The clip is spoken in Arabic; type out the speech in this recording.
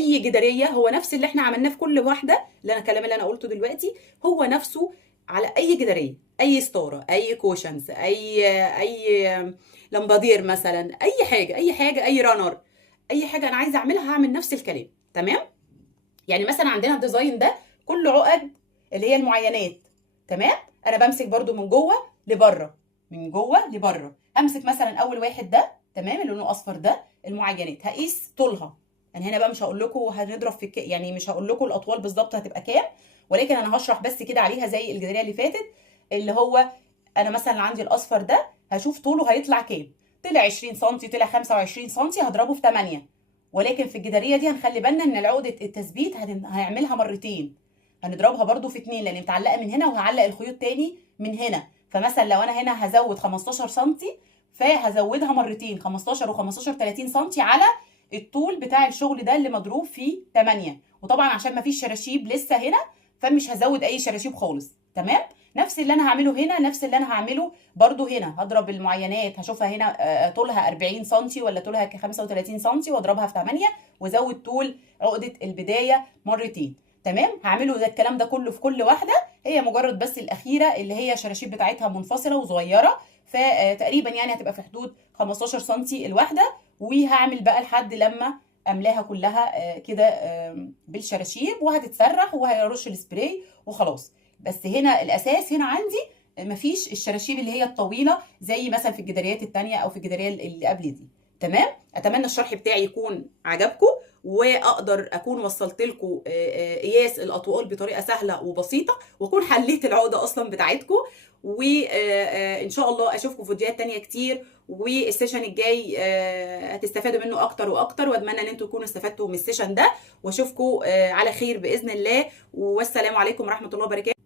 اي جداريه هو نفس اللي احنا عملناه في كل واحده، اللي انا الكلام اللي انا قلته دلوقتي هو نفسه على اي جداريه، اي ستاره، اي كوشنز، اي لمبادير مثلا، اي حاجه اي حاجه، اي رانر، اي حاجه انا عايزه اعملها هعمل نفس الكلام. تمام. يعني مثلا عندنا الديزاين ده كله عقد اللي هي المعينات. تمام. انا بمسك برده من جوه لبره، من جوه لبره. همسك مثلا اول واحد ده، تمام، اللي لونه اصفر ده المعينات، هقيس طولها. يعني هنا بقى مش هقول لكم هنضرب في يعني مش هقول لكم الاطوال بالظبط هتبقى كام، ولكن انا هشرح بس كده عليها زي الجداريه اللي فاتت. اللي هو انا مثلا عندي الاصفر ده هشوف طوله هيطلع كام. طلع 20 سم، طلع 25 سم، هضربه في 8. ولكن في الجداريه دي هنخلي بالنا ان عقده التثبيت هيعملها مرتين. هنضربها برده في 2 لان متعلقه من هنا، وهعلق الخيوط تاني من هنا. فمثلا لو انا هنا هزود 15 سم، فهزودها مرتين، 15 و15 30 سم على الطول بتاع الشغل ده اللي مضروب فيه 8. وطبعا عشان ما فيش شراشيب لسه هنا، فمش هزود اي شراشيب خالص. تمام. نفس اللي انا هعمله هنا نفس اللي انا هعمله برده هنا. هضرب المعينات، هشوفها هنا طولها 40 سم ولا طولها 35 سم، واضربها في 8 وازود طول عقده البدايه مرتين. تمام. هعمله ده الكلام ده كله في كل واحده. هي مجرد بس الاخيره اللي هي الشراشيب بتاعتها منفصله وصغيره، فتقريبا يعني هتبقى في حدود 15 سم الواحده. وهعمل بقى لحد لما املاها كلها كده بالشراشيب، وهتتسرح وهيرش السبراي وخلاص. بس هنا الاساس هنا عندي مفيش الشراشيب اللي هي الطويله زي مثلا في الجداريات التانية او في الجداريه اللي قبل دي. تمام. اتمنى الشرح بتاعي يكون عجبكم، واقدر اكون وصلت لكم قياس الاطوال بطريقه سهله وبسيطه، واكون حليت العقده اصلا بتاعتكم. وان شاء الله اشوفكم في فيديوهات تانية كتير، والسيشن الجاي هتستفادوا منه اكتر واكتر، واتمنى ان انتم تكونوا استفدتوا من السيشن ده. واشوفكم على خير باذن الله، والسلام عليكم ورحمه الله وبركاته.